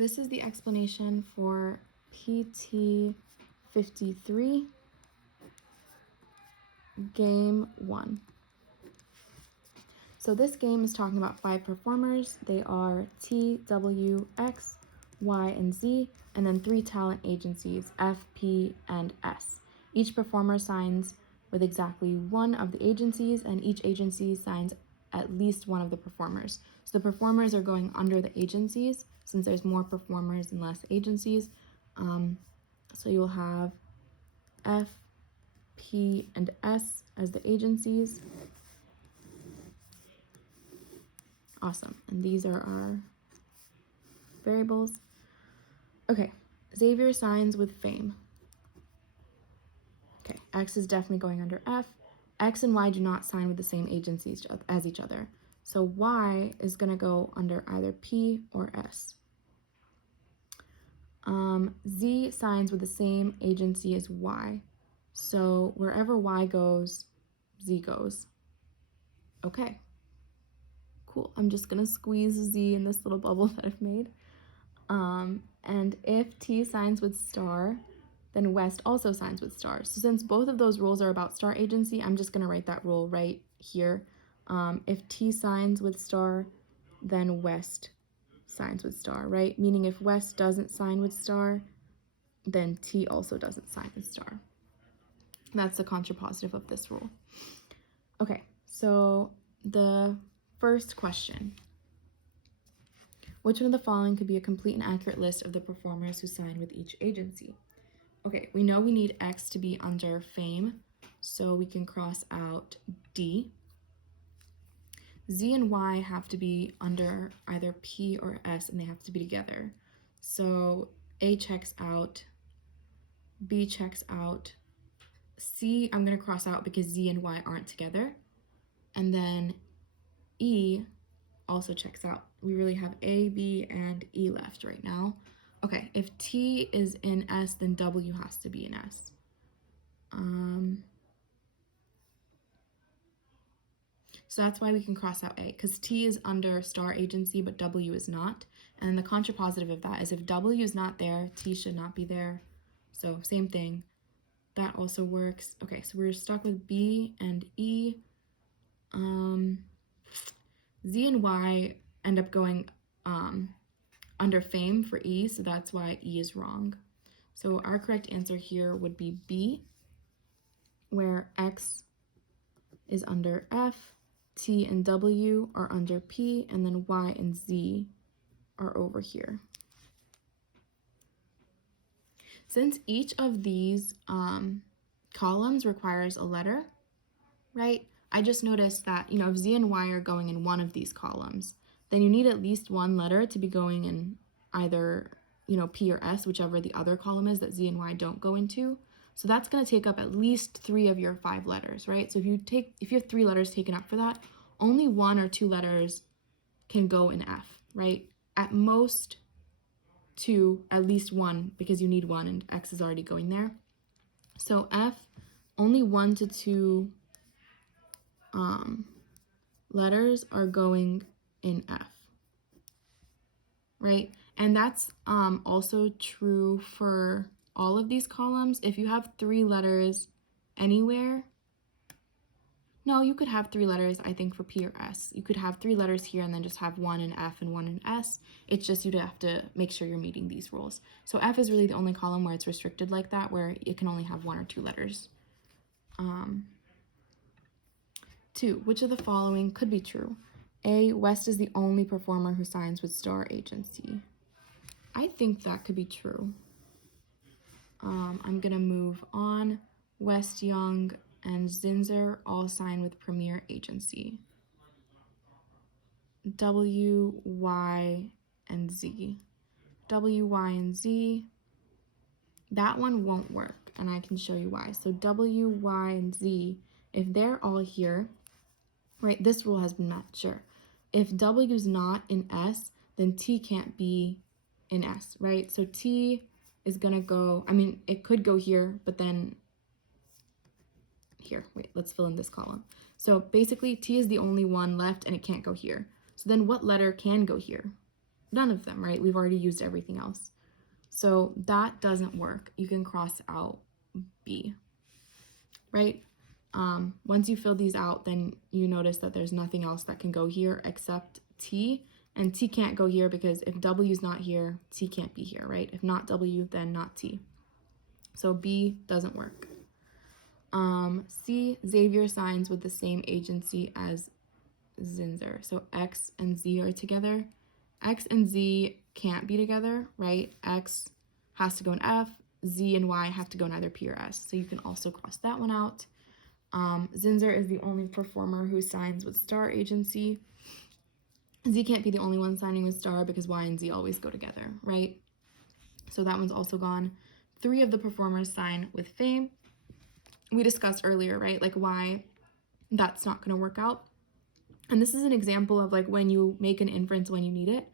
This is the explanation for PT53, Game 1. So this game is talking about 5 performers. They are T, W, X, Y, and Z, and then 3 talent agencies, F, P, and S. Each performer signs with exactly one of the agencies, and each agency signs at least one of the performers. So the performers are going under the agencies, since there's more performers and less agencies. So you'll have F, P, and S as the agencies. Awesome. And these are our variables. Okay, Xavier signs with fame. Okay, X is definitely going under F. X and Y do not sign with the same agencies as each other. So Y is going to go under either P or S. Z signs with the same agency as Y. So wherever Y goes, Z goes. Okay, cool. I'm just going to squeeze Z in this little bubble that I've made. And if T signs with star, then West also signs with star. So since both of those rules are about star agency, I'm just going to write that rule right here. If T signs with star, then West signs with star, right? Meaning if West doesn't sign with star, then T also doesn't sign with star. That's the contrapositive of this rule. Okay, so the first question. Which one of the following could be a complete and accurate list of the performers who sign with each agency? Okay, we know we need X to be under fame, so we can cross out D. Z and Y have to be under either P or S, and they have to be together. So A checks out, B checks out, C I'm going to cross out because Z and Y aren't together, and then E also checks out. We really have A, B, and E left right now. Okay, if T is in S, then W has to be in S. So that's why we can cross out A, because T is under star agency, but W is not. And the contrapositive of that is if W is not there, T should not be there. So same thing. That also works. Okay, so we're stuck with B and E. Z and Y end up going under fame for E, so that's why E is wrong. So our correct answer here would be B, where X is under F, T and W are under P, and then Y and Z are over here. Since each of these columns requires a letter, right? I just noticed that, if Z and Y are going in one of these columns, then you need at least one letter to be going in either, P or S, whichever the other column is that Z and Y don't go into. So that's going to take up at least 3 of your 5 letters, right? So if you have 3 letters taken up for that, only 1 or 2 letters can go in F, right? At most 2, at least 1, because you need 1 and X is already going there. So F, only 1 to 2 letters are going in F, right? And that's also true for all of these columns. If you have 3 letters anywhere, no, you could have 3 letters, I think, for P or S. You could have 3 letters here and then just have 1 in F and 1 in S. It's just you'd have to make sure you're meeting these rules. So F is really the only column where it's restricted like that, where it can only have 1 or 2 letters. 2, which of the following could be true? A, West is the only performer who signs with star agency. I think that could be true. I'm going to move on. West, Young, and Zinzer all sign with Premier Agency. W, Y, and Z. W, Y, and Z. That one won't work, and I can show you why. So W, Y, and Z, if they're all here, right, this rule has been met, sure. If W is not in S, then T can't be in S, right? So T is going to go, it could go here, but then here, wait, let's fill in this column. So basically T is the only one left and it can't go here. So then what letter can go here? none of them, right? We've already used everything else. So that doesn't work. You can cross out B, right? Once you fill these out, then you notice that there's nothing else that can go here except T, and T can't go here because if W is not here, T can't be here, right? If not W, then not T. So B doesn't work. C, Xavier signs with the same agency as Zinzer. So X and Z are together. X and Z can't be together, right? X has to go in F, Z and Y have to go in either P or S. So you can also cross that one out. Zinzer is the only performer who signs with star agency. Z can't be the only one signing with star because Y and Z always go together, right? So that one's also gone. 3 of the performers sign with fame. We discussed earlier, right? Like why that's not going to work out. And this is an example of like when you make an inference when you need it.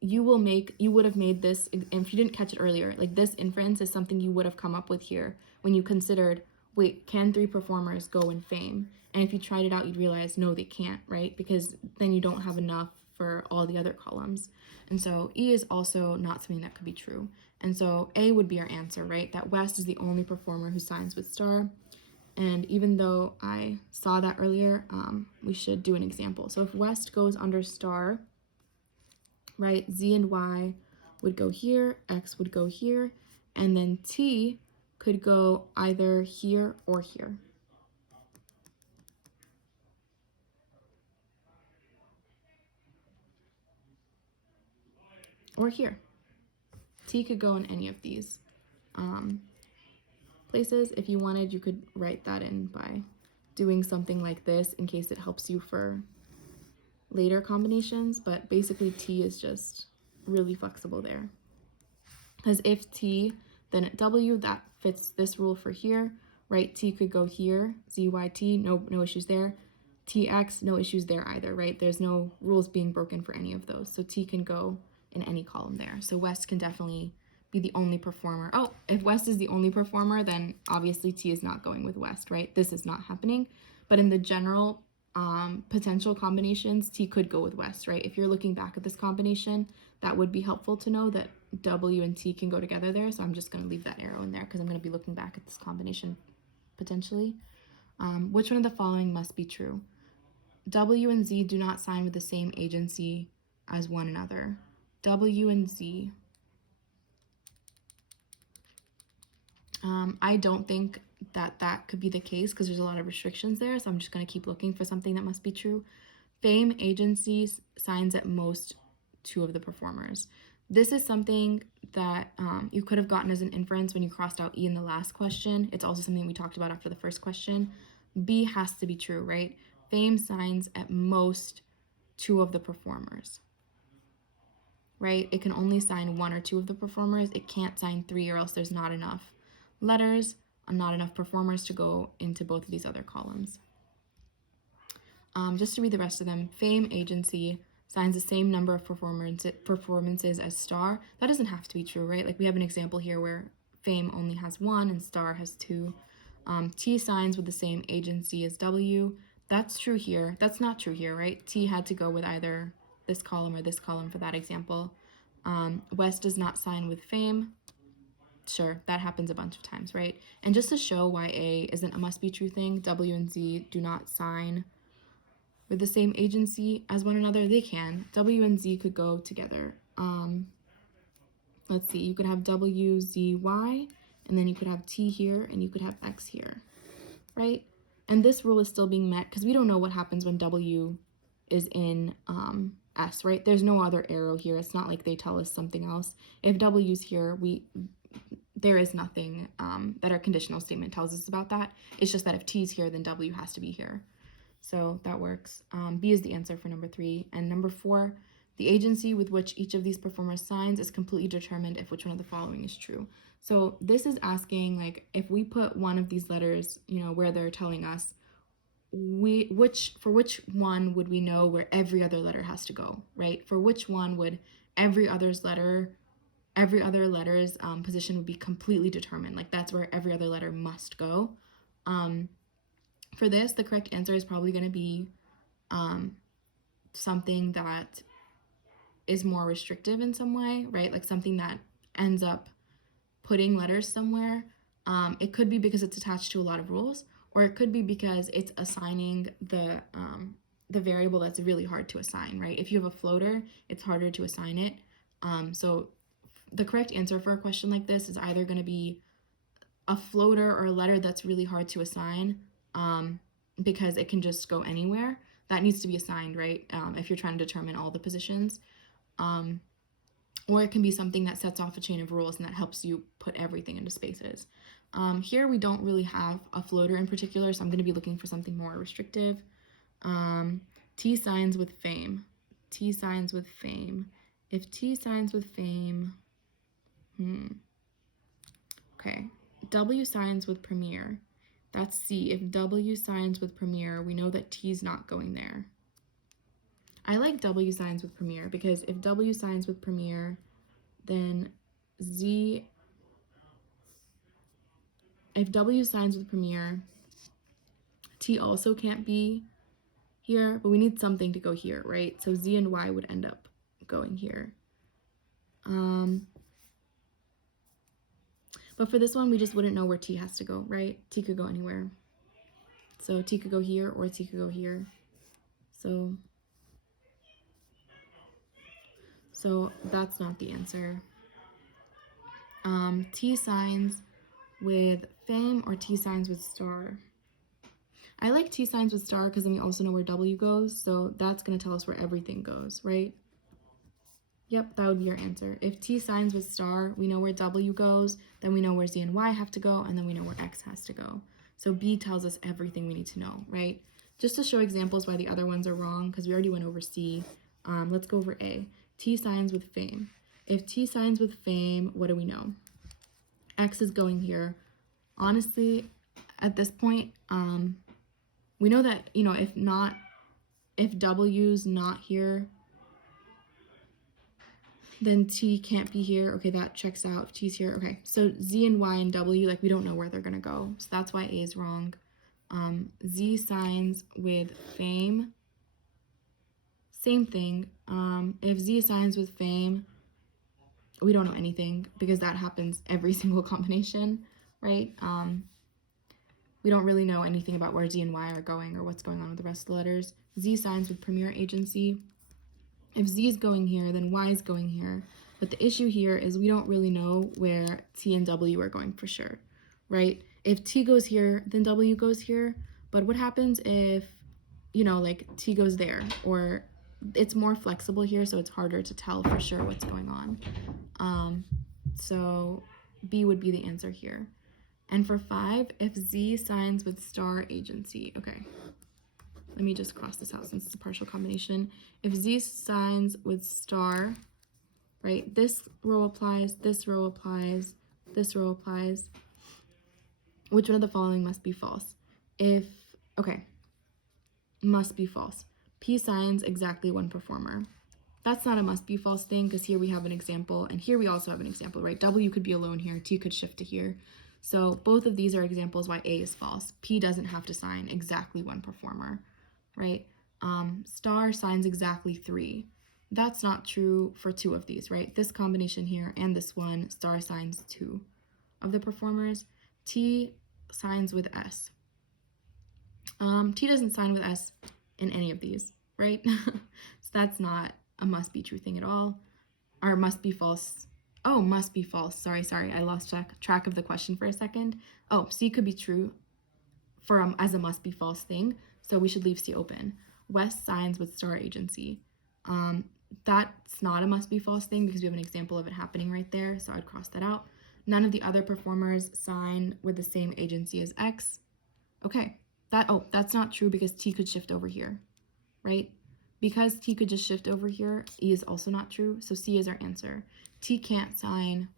You would have made this, if you didn't catch it earlier, like this inference is something you would have come up with here when you considered, wait, can 3 performers go in fame? And if you tried it out, you'd realize, no, they can't, right? Because then you don't have enough for all the other columns. And so E is also not something that could be true. And so A would be our answer, right? That West is the only performer who signs with star. And even though I saw that earlier, we should do an example. So if West goes under star, right, Z and Y would go here, X would go here, and then T could go either here or here. Or here. T could go in any of these places. If you wanted, you could write that in by doing something like this in case it helps you for later combinations, but basically T is just really flexible there. Because if T, then at W, that fits this rule for here, right? T could go here, ZYT, no issues there. TX, no issues there either, right? There's no rules being broken for any of those. So T can go in any column there. So West can definitely be the only performer. Oh, if West is the only performer, then obviously T is not going with West, right? This is not happening. But in the general potential combinations, T could go with West, right? If you're looking back at this combination, that would be helpful to know that W and T can go together there. So I'm just going to leave that arrow in there because I'm going to be looking back at this combination potentially. Which one of the following must be true? W and Z do not sign with the same agency as one another. W and Z. I don't think that could be the case because there's a lot of restrictions there. So I'm just going to keep looking for something that must be true. Fame agencies signs at most 2 of the performers. This is something that you could have gotten as an inference when you crossed out E in the last question. It's also something we talked about after the first question. B has to be true, right? Fame signs at most 2 of the performers, right? It can only sign 1 or 2 of the performers. It can't sign 3 or else there's not enough letters and not enough performers to go into both of these other columns. Just to read the rest of them, Fame agency signs the same number of performances as Star. That doesn't have to be true, right? Like we have an example here where Fame only has 1 and Star has 2. T signs with the same agency as W. That's true here. That's not true here, right? T had to go with either this column or this column for that example. West does not sign with Fame. Sure, that happens a bunch of times, right? And just to show why A isn't a must-be true thing, W and Z do not sign with the same agency as one another. They can. W and Z could go together. Let's see, you could have W, Z, Y, and then you could have T here, and you could have X here, right? And this rule is still being met because we don't know what happens when W is in S, right? There's no other arrow here. It's not like they tell us something else. If W's here, there is nothing that our conditional statement tells us about that. It's just that if T's here, then W has to be here. So that works. B is the answer for number 3. And number 4, the agency with which each of these performers signs is completely determined if which one of the following is true. So this is asking, like, if we put one of these letters, where they're telling us, for which one would we know where every other letter has to go, right? For which one would every other letter's position would be completely determined. Like that's where every other letter must go. For this, the correct answer is probably going to be something that is more restrictive in some way, right? Like something that ends up putting letters somewhere. It could be because it's attached to a lot of rules, or it could be because it's assigning the variable that's really hard to assign, right? If you have a floater, it's harder to assign it. So the correct answer for a question like this is either going to be a floater or a letter that's really hard to assign, because it can just go anywhere. That needs to be assigned, right? If you're trying to determine all the positions. Or it can be something that sets off a chain of rules and that helps you put everything into spaces. Here we don't really have a floater in particular, so I'm going to be looking for something more restrictive. T signs with fame. T signs with fame. If T signs with fame, okay. W signs with premiere. That's C. If W signs with premiere, we know that T's not going there. I like W signs with premiere because if W signs with premiere, then Z, if W signs with premiere, T also can't be here, but we need something to go here, right? So Z and Y would end up going here. But for this one, we just wouldn't know where T has to go, right? T could go anywhere. So T could go here or T could go here. So that's not the answer. T signs with fame or T signs with star. I like T signs with star because then we also know where W goes, so that's going to tell us where everything goes, right? Yep, that would be our answer. If T signs with star, we know where W goes, then we know where Z and Y have to go, and then we know where X has to go. So B tells us everything we need to know, right? Just to show examples why the other ones are wrong, because we already went over C, let's go over A. T signs with fame. If T signs with fame, what do we know? X is going here. Honestly, at this point, we know that, if W's not here, then T can't be here. Okay, that checks out. If T's here, okay. So Z and Y and W, like we don't know where they're gonna go. So that's why A is wrong. Z signs with fame. Same thing. If Z signs with fame, we don't know anything because that happens every single combination, right? We don't really know anything about where Z and Y are going or what's going on with the rest of the letters. Z signs with premier agency. If Z is going here, then Y is going here. But the issue here is we don't really know where T and W are going for sure, right? If T goes here, then W goes here. But what happens if, like T goes there? Or it's more flexible here, so it's harder to tell for sure what's going on. So B would be the answer here. And for 5, if Z signs with star agency, okay. Let me just cross this out since it's a partial combination. If Z signs with star, right, this row applies, this row applies, this row applies. Which one of the following must be false? Must be false. P signs exactly one performer. That's not a must be false thing because here we have an example and here we also have an example, right? W could be alone here, T could shift to here. So both of these are examples why A is false. P doesn't have to sign exactly one performer, right? Star signs exactly 3. That's not true for 2 of these, right? This combination here and this one, star signs 2 of the performers. T signs with S. T doesn't sign with S in any of these, right? So that's not a must be true thing at all. Or must be false. Oh, must be false. Sorry. I lost track of the question for a second. Oh, C could be true for as a must be false thing. So we should leave C open. West signs with star agency. That's not a must be false thing because we have an example of it happening right there. So I'd cross that out. None of the other performers sign with the same agency as X. Okay, that's not true because T could shift over here, right? Because T could just shift over here, E is also not true, so C is our answer. T can't sign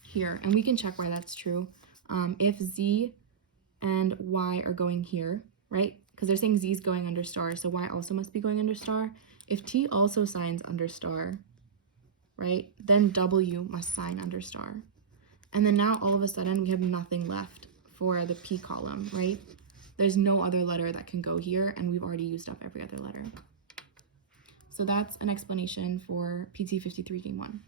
here, and we can check why that's true. If Z and Y are going here, right? Because they're saying Z is going under star, so Y also must be going under star. If T also signs under star, right, then W must sign under star. And then now all of a sudden we have nothing left for the P column, right? There's no other letter that can go here, and we've already used up every other letter. So that's an explanation for PT53 game 1.